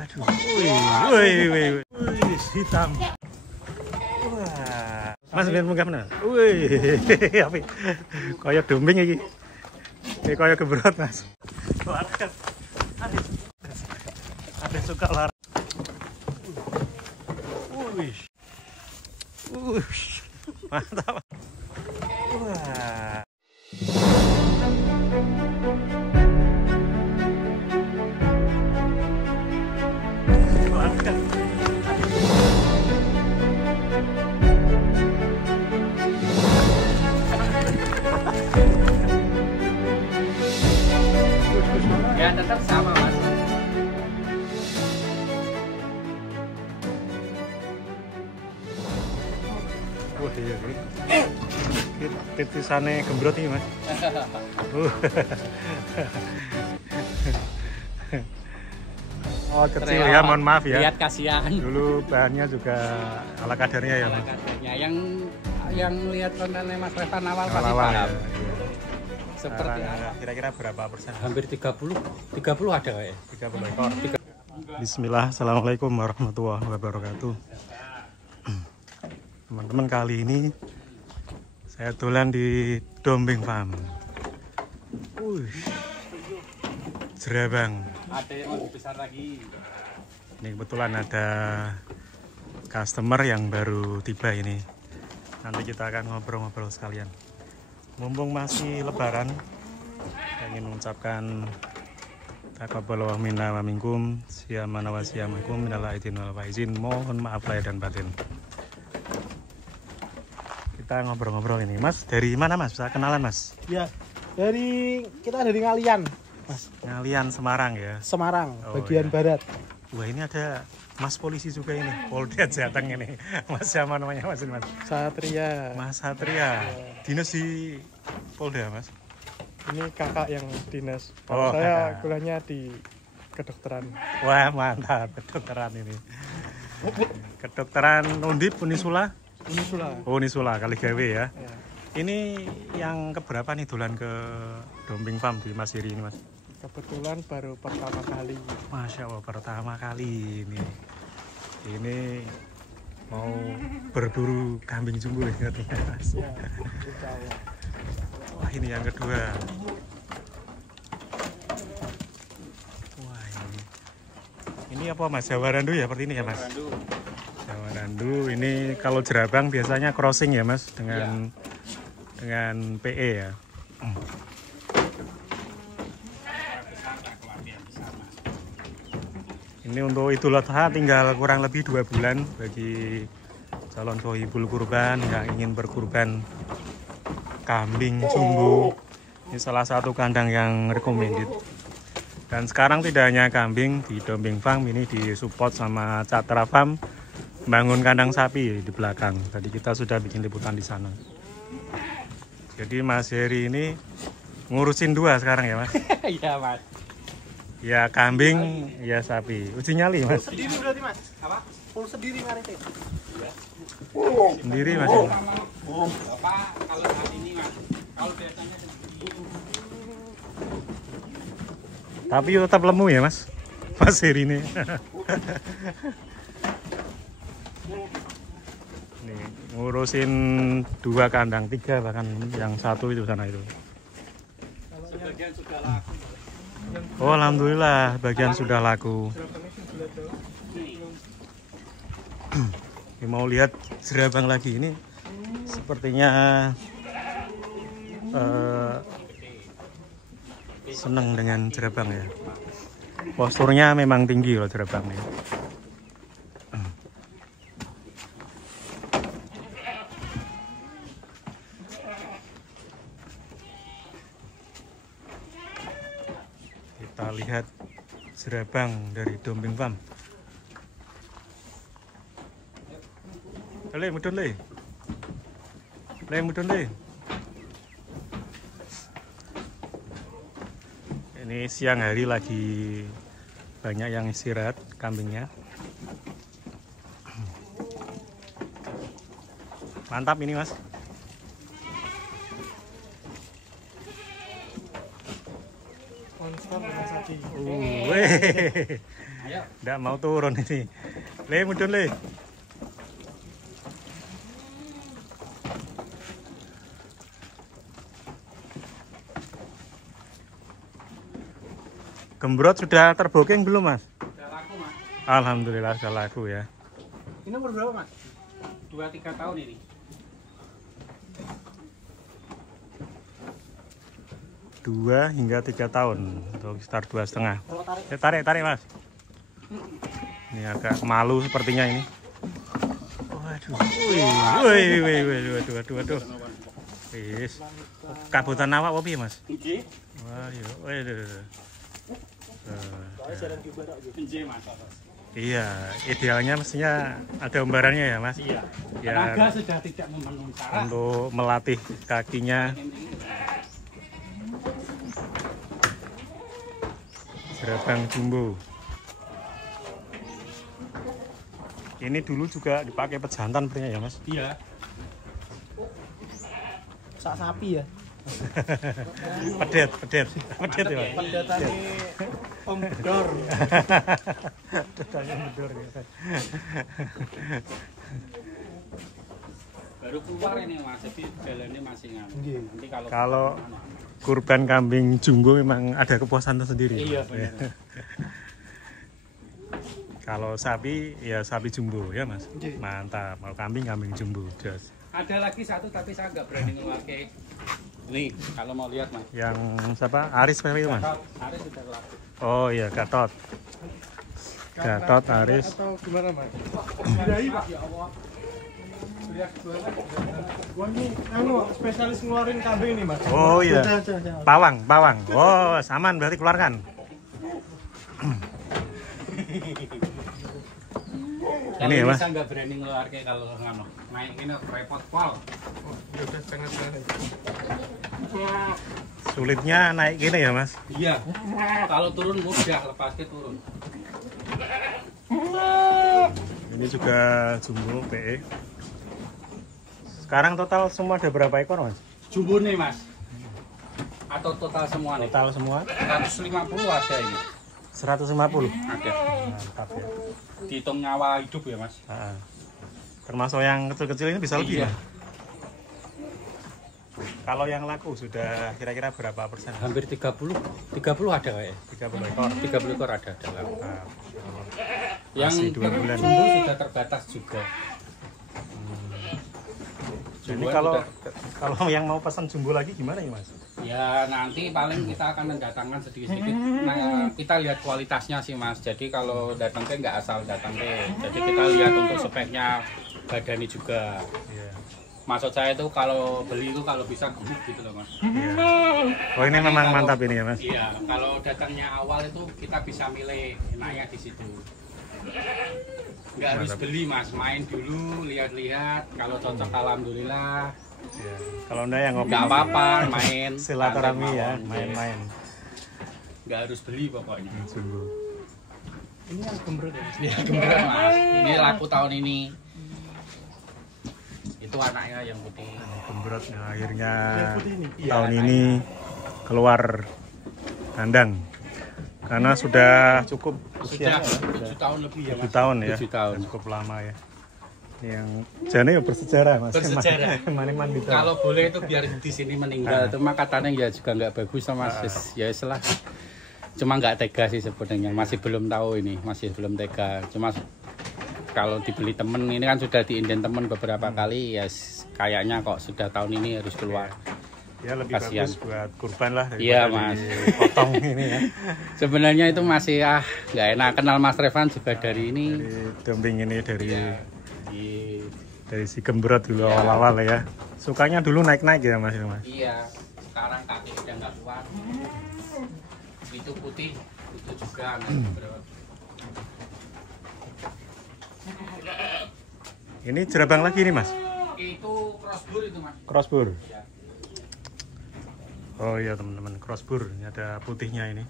Waduh. Wih, hitam. Wah. Mas biar munggah mana? Wih, api. Kayak dombing iki. Kayak kayak keberot, Mas. Ada suka lar. Wih. Mantap. Wah. Ya tetap sama Mas. Wah iya ini titisane gembrot ini Mas. Oh kecil ya, mohon maaf ya. Lihat kasihan. Dulu bahannya juga ala kadarnya ya Mas. Kadarnya yang lihat kontennya Mas Revan awal pasti Awal-awal ya. paham. Seperti apa? Kira-kira berapa persen? Hampir 30 ada kayak. 30 ekor. Bismillah, assalamualaikum warahmatullahi wabarakatuh. Teman-teman, kali ini saya dolan di Dombing Farm. Jerabang. Ada yang lebih besar lagi. Ini kebetulan ada customer yang baru tiba ini. Nanti kita akan ngobrol-ngobrol sekalian. Mumpung masih lebaran, saya ingin mengucapkan taqabbalallahu minna wa minkum, siyamana wa siyamakum, minal aidin wal faizin. Mohon maaf lahir dan batin. Kita ngobrol-ngobrol ini. Mas, dari mana Mas? Bisa kenalan Mas? Ya, kita dari Ngalian, Mas. Ngalian Semarang ya? Semarang, Oh, bagian ya. barat. Wah, ini ada Mas polisi juga ini, Polda Jateng ini. Mas siapa namanya Mas ini Mas? Satria. Mas Satria. Dinas di Polda Mas? Ini kakak yang dinas. Oh, saya kakak. kuliahnya di kedokteran. Wah mantap, kedokteran ini. Kedokteran Undip, Unisula? Unisula. Oh Unisula, Kaligawe ya. Ya. Ini yang keberapa nih dolan ke Dombing Farm di Mas Heri ini Mas? Kebetulan baru pertama kali. Masya Allah, pertama kali ini. Ini mau berburu kambing jumbo ya katanya Mas. Ya, insya Allah. Wah ini yang kedua. Wah ini apa Mas? Jawa Randu ya seperti ini ya Mas? Jawa Randu. Ini kalau jerabang biasanya crossing ya Mas dengan PE ya. Ini untuk Idul Adha tinggal kurang lebih 2 bulan bagi calon sohibul kurban yang ingin berkurban kambing jumbo. Ini salah satu kandang yang recommended. Dan sekarang tidak hanya kambing di Dombing Farm, ini disupport sama Catra Farm, bangun kandang sapi di belakang. Tadi kita sudah bikin liputan di sana. Jadi Mas Heri ini ngurusin 2 sekarang ya Mas? Iya Mas. Ya kambing, ya sapi. Uji nyali Mas? Sendiri berarti Mas? Apa? Full sendiri ngarite. Sendiri Mas? Bapak kalau saat ini Mas, kalau biasanya sendiri. Tapi tetap lemu ya Mas? Mas Heri ini. Nih, ngurusin 2 kandang, 3 bahkan yang 1 itu sana itu. Sebagian sudah laku. Oh alhamdulillah bagian sudah laku. Ini mau lihat jerabang lagi ini sepertinya seneng dengan jerabang ya. Posturnya memang tinggi loh jerabang ini. Kita lihat jerabang dari Dombing Farm. Le mudun le. Le mudun le. Ini siang hari lagi banyak yang istirahat kambingnya. Mantap ini Mas. Monster dengan satu Weh. Ayo. Nggak mau turun ini. Le, mudun le. Gembrot sudah terbooking belum, Mas? Udah laku, Mas. Alhamdulillah sudah laku ya. Ini umur berapa, Mas? 2-3 tahun ini. 2 hingga 3 tahun untuk sekitar 2,5. Kalau tarik. Tarik Mas. Ini agak malu sepertinya ini. Waduh. Waduh. Wis. Kabutan awak opo piye, Mas? Nggih. Wah, yo. Waduh. Soalnya jalan di barak gitu. Nggih, Mas. Iya, idealnya mestinya ada umbarannya ya, Mas. Iya. Ya, Tenaga sudah tidak memenuhi syarat. untuk melatih kakinya. Gerabang jumbo. Ini dulu juga dipakai pejantan sepertinya ya, Mas. Iya. Sak sapi ya. Pedet ya, Mas. Pendatangnya Om Bedor. Pedetanya bedor ya. Baru keluar ini, Mas. Jadi jalannya masih nganu. Nggih. Nanti kalau Kalau kurban kambing jumbo memang ada kepuasan tersendiri. iya benar. Kalau sapi ya sapi jumbo ya, Mas. Nggih. Mantap. Kalau kambing jumbo. Jos. Ada lagi satu tapi saya nggak berani ngeluar ke. Nih, kalau mau lihat, Mas. Yang siapa? Aris apa itu, Mas? Aris sudah laku. Oh iya, Gatot. Gatot Aris. Atau gimana, Mas? Bidai, Pak. Ya Allah. Gua ini spesialis ngeluarin kambing nih, Mas. Oh iya. Jangan. Pawang. Oh, aman berarti keluarkan. Ini ya, Mas. Saya nggak berani ngeluar ke kalau nganu. Naik ini repot pol. Ya udah tengah-tengah. Sulitnya naik gini ya, Mas. Iya. Kalau turun mudah, lepas ke turun. Ini juga jumbo PE. Sekarang total semua ada berapa ekor, Mas? Jumbo nih, Mas. Atau total semua nih? Total semua 150 ada ini. 150. Ada. Mantap ya. Dihitung nyawa hidup ya, Mas. Termasuk yang kecil-kecil ini bisa lebih Iya. ya? Kalau yang laku sudah kira-kira berapa persen? Hampir 30 ada kayak. 30 ekor. 30 ekor ada laku. Nah, Yang masih 2 bulan. jumbo sudah terbatas juga. Jadi Jumbo kalau yang mau pesan jumbo lagi gimana ya, Mas? ya nanti paling kita akan mendatangkan sedikit-sedikit. Nah, kita lihat kualitasnya sih, Mas. Jadi kalau datang ke nggak asal datang ke. Jadi kita lihat untuk speknya badannya juga. Iya. Maksud saya itu kalau beli itu kalau bisa gemuk gitu loh, Mas. Iya. Oh, ini memang mantap ini ya, Mas. Iya, kalau datangnya awal itu kita bisa milih enaknya di situ. Nggak harus beli, Mas, main dulu, lihat-lihat. Kalau cocok alhamdulillah. Iya. Kalau enggak yang ngopi Nggak apa-apa, main. silaturahmi santai ya, mawon. main-main. Nggak harus beli pokoknya. Jumbo. Ini yang gembrot ya, Mas. Ya gembrot, Mas. Ini laku tahun ini. Itu anaknya yang putih. Gembrot ya, akhirnya Yang putih ini. Iya, tahun anaknya. ini keluar kandang karena sudah cukup Sudah usianya 7 tahun lebih ya, 7 Mas. tahun ya, 7 tahun. Sudah cukup lama ya. Ini yang jane ya bersejarah, Mas. Bersejarah. Maniman gitu. Kalau boleh itu biar di sini meninggal. Cuma katanya ya juga nggak bagus sama ya selah. Cuma nggak tega sih sebenarnya. Masih belum tahu ini, masih belum tega. Cuma kalau dibeli temen ini kan sudah diinden temen beberapa kali ya kayaknya kok sudah tahun ini harus keluar. Ya lebih Kasihan. bagus buat kurban lah daripada Iya, Mas. potong ini ya. Sebenarnya itu masih nggak enak. Kenal Mas Revan juga dari ini. Dari dumping ini dari Iya. dari si gembrot dulu awal-awal ya. Sukanya dulu naik-naik ya, Mas. Iya, sekarang kaki udah nggak kuat. Itu putih, itu juga Ini jerabang lagi nih, Mas. itu crossbur itu, Mas. Crossbur. Ya. Oh iya teman-teman, crossbur. Ini ada putihnya ini.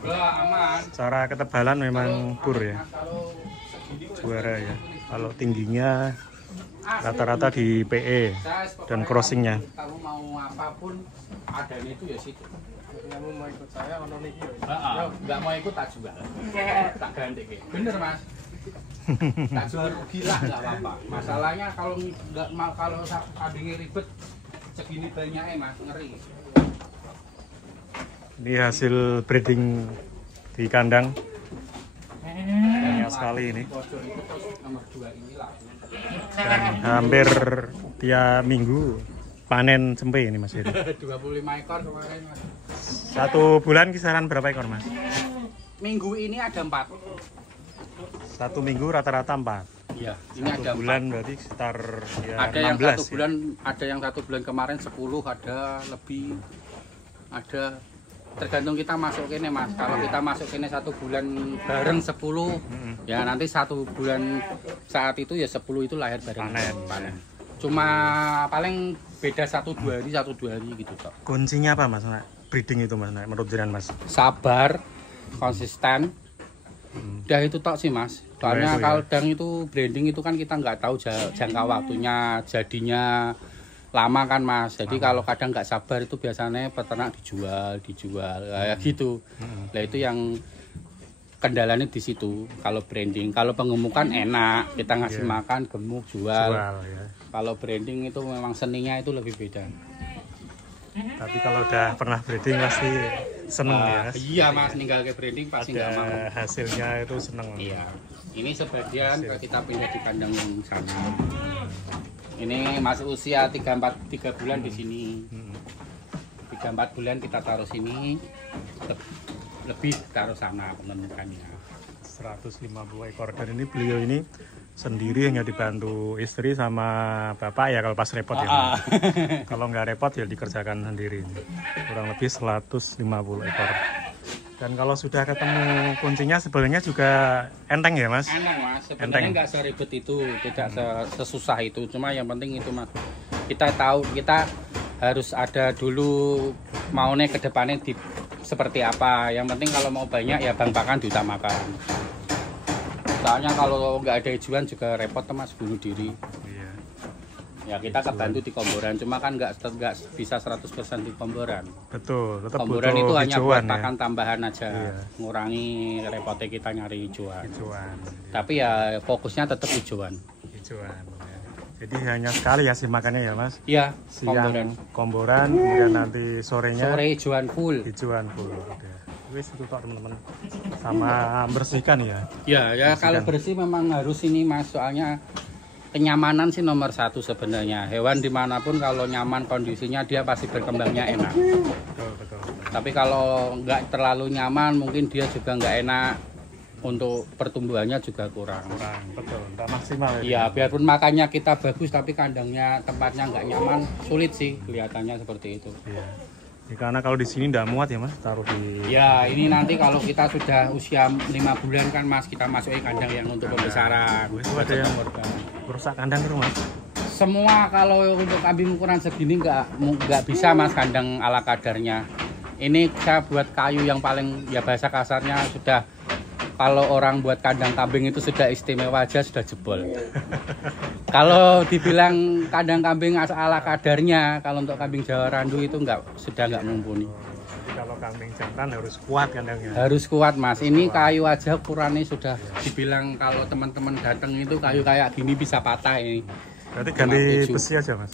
Wah, aman. Secara ketebalan memang bur ya. Kalau segini udah Juara ya. Kalau tingginya rata-rata di PE dan crossingnya. Kamu mau apapun adanya itu ya situ. Kamu mau ikut saya ono niki. Nggak mau ikut tak jual. Tak ganti ke. Bener Mas. Tak jual rugi lah nggak apa-apa. Masalahnya kalau nggak mau kalau adanya ribet segini banyaknya Mas ngeri. Ini hasil breeding di kandang. Banyak sekali ini. Pojok itu terus nomor 2 inilah. Dan hampir tiap minggu panen cempe ini Mas. 25 ekor kemarin Mas. 1 bulan kisaran berapa ekor Mas? Minggu ini ada 4. 1 minggu rata-rata 4. Iya, ini 1 ada bulan berarti sekitar ya, ada yang 16 1 bulan, ada yang 1 bulan kemarin 10, ada lebih, ada tergantung kita masuk ini Mas. Kalau kita masuk ini 1 bulan bareng 10, ya nanti 1 bulan saat itu ya 10 itu lahir bareng panen. Cuma paling beda 1-2 hari, 1-2 hari gitu toh. Kuncinya apa Mas? Breeding itu Mas, menurut jenengan Mas? Sabar, konsisten. Udah itu tok sih Mas. Soalnya itu, kalau dang itu branding itu kan kita nggak tahu jangka waktunya, jadinya lama kan Mas. Jadi kalau kadang nggak sabar itu biasanya peternak dijual kayak gitu. Nah itu yang kendalanya di situ. Kalau branding, kalau pengemukan enak, kita ngasih makan, gemuk, jual. Ya. Kalau branding itu memang seninya itu lebih beda. Tapi kalau udah pernah breeding pasti seneng ya. Iya Mas, ninggal ke branding pasti nggak mau. Hasilnya itu seneng. Iya. Ini sebagian kita pindah di kandang yang sana. Ini masih usia 3 bulan di sini. 3-4 bulan kita taruh sini, lebih taruh sana pemenukannya. 150 ekor. Dan ini beliau ini sendiri hanya dibantu istri sama bapak ya kalau pas repot ya. Kalau nggak repot ya dikerjakan sendiri. Kurang lebih 150 ekor. Dan kalau sudah ketemu kuncinya sebenarnya juga enteng ya Mas? Enteng Mas, sebenarnya nggak seribet itu, tidak sesusah itu. Cuma yang penting itu Mas, kita tahu kita harus ada dulu maunya ke depannya seperti apa. Yang penting kalau mau banyak ya bang pakan diutamakan. Soalnya kalau nggak ada hijauan juga repot Mas, bunuh diri. Iya. Ya kita kebantu di komboran, cuma kan nggak bisa 100% di komboran. Betul, tetap Komboran butuh itu hanya buat hijauan pakan tambahan aja, Iya. ngurangi repotnya kita nyari hijauan. Hijauan. Tapi ya fokusnya tetap hijauan. Hijauan. Ya. Jadi hanya sekali ya sih makannya ya Mas? Iya, Siang komboran, kemudian nanti sorenya sore hijauan full. hijauan full. Udah. Wis itu tok teman-teman. Sama bersihkan ya. Ya kalau bersih memang harus ini Mas, soalnya kenyamanan sih nomor 1 sebenarnya. Hewan dimanapun kalau nyaman kondisinya dia pasti berkembangnya enak. Betul. Tapi kalau nggak terlalu nyaman mungkin dia juga nggak enak, untuk pertumbuhannya juga kurang. Betul, nggak maksimal ya. Iya, biarpun makannya kita bagus tapi kandangnya tempatnya nggak nyaman, sulit sih kelihatannya seperti itu. Iya. Ya, karena kalau di sini nggak muat ya Mas, taruh di. Ya ini nanti kalau kita sudah usia 5 bulan kan Mas, kita masukin kandang yang untuk pembesaran. Itu ada yang rusak kandang itu Mas. Semua kalau untuk kambing ukuran segini nggak bisa Mas, kandang ala kadarnya. Ini saya buat kayu yang paling ya bahasa kasarnya sudah, kalau orang buat kandang kambing itu sudah istimewa aja sudah jebol. Kalau dibilang kandang kambing ala kadarnya, kalau untuk kambing Jawa Randu itu sudah nggak mumpuni. Jadi kalau kambing jantan harus kuat kandangnya. Harus kuat Mas. Ini kayu aja ukurannya sudah dibilang kalau teman-teman datang itu kayu kayak gini bisa patah ini. Berarti ganti besi aja Mas.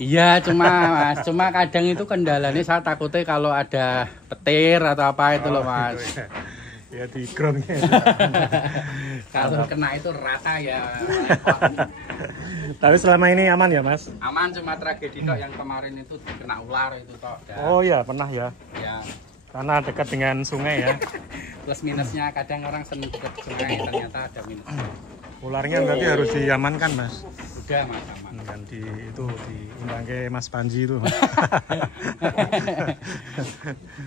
Iya, cuma kadang itu kendalanya saya takutnya kalau ada petir atau apa itu loh Mas. Gitu ya di groundnya. Kalau kena itu rata ya. Tapi selama ini aman ya Mas? Aman, cuma tragedi kok yang kemarin itu kena ular itu kok. Oh iya pernah ya. Ya. Karena dekat dengan sungai ya. Plus minusnya kadang orang senang dekat sungai ternyata ada minus. Ularnya berarti harus diamankan Mas. Udah Mas, aman. Dan diundang ke Mas Panji itu.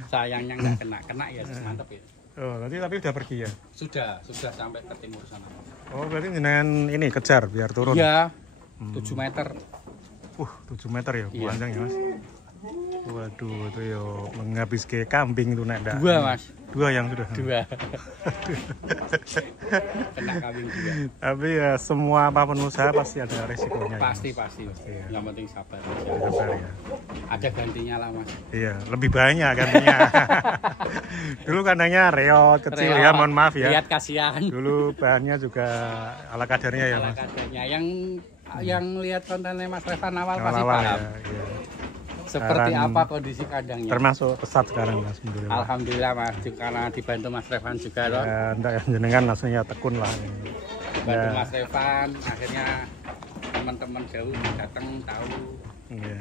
Sayangnya nggak kena ya mantep ya. Oh, nanti tapi udah pergi ya? Sudah sampai ke timur sana. Oh, berarti jenengan ini kejar biar turun? Iya, 7 meter. 7 meter ya, Iya. panjang ya Mas? Waduh, itu yo menghabis ke kambing itu nek dak. 2 Mas. 2 yang sudah. 2. Kena kambing 2. Tapi ya semua apapun usaha pasti ada resikonya. Pasti. Iya. Yang penting sabar aja. Sabar ya. Ada gantinya lah Mas. Iya, lebih banyak gantinya. Dulu kandangnya reot kecil ya, mohon maaf ya. Lihat kasihan. Dulu bahannya juga ala kadarnya ya, Ala Mas. kadarnya. Yang lihat kontennya Mas Revan awal pasti Awal-awal paham. ya, iya. Seperti Sekarang apa kondisi kandangnya. Termasuk pesat sekarang, Mas. Alhamdulillah. Alhamdulillah Mas, karena dibantu Mas Revan juga loh. Ya, enggak jenengan langsungnya tekun lah. Bantu Ya. Mas Revan, akhirnya teman-teman jauh datang tahu. Iya.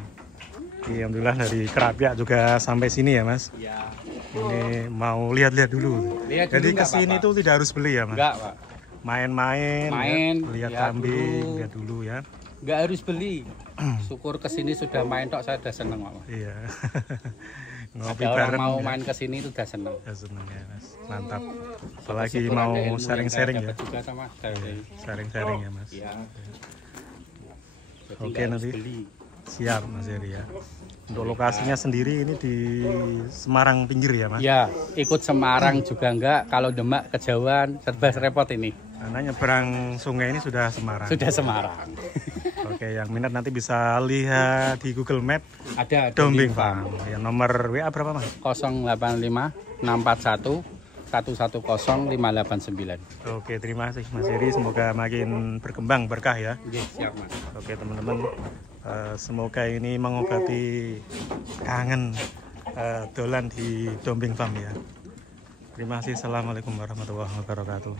Alhamdulillah dari Kerapiak juga sampai sini ya, Mas. Ya, Ini mau lihat-lihat dulu. Lihat dulu, Jadi nggak kesini apa-apa. tuh tidak harus beli ya, Mas. enggak Pak. Main-main, Main, lihat lihat kambing, dulu. lihat dulu ya. Enggak harus beli. Syukur kesini sudah main tok saya udah seneng Pak. Iya. Ngopi Ada orang bareng. mau ya. main kesini itu udah seneng. Ya, seneng ya, Mas. Mantap. Apalagi Syukur mau ada ilmu yang sharing-sharing saya ya. dapat juga sama dari Sharing-sharing ya, Mas. ya. Jadi Oke, nggak harus nanti. beli. Siap, Mas Heri ya. Untuk lokasinya sendiri ini di Semarang pinggir ya, Mas? Ya, ikut Semarang juga enggak. Kalau Demak kejauhan serba repot ini. Karena nyebrang sungai ini sudah Semarang. Sudah Semarang. Oke, yang minat nanti bisa lihat di Google Map Ada Dombing Farm. Ya, nomor WA berapa, Mas? 085 641 110 589. Oke, terima kasih Mas Heri. Semoga makin berkembang berkah ya. Oke, siap Mas. Oke teman-teman, semoga ini mengobati kangen dolan di Dombing Farm ya. Terima kasih. Assalamualaikum warahmatullahi wabarakatuh.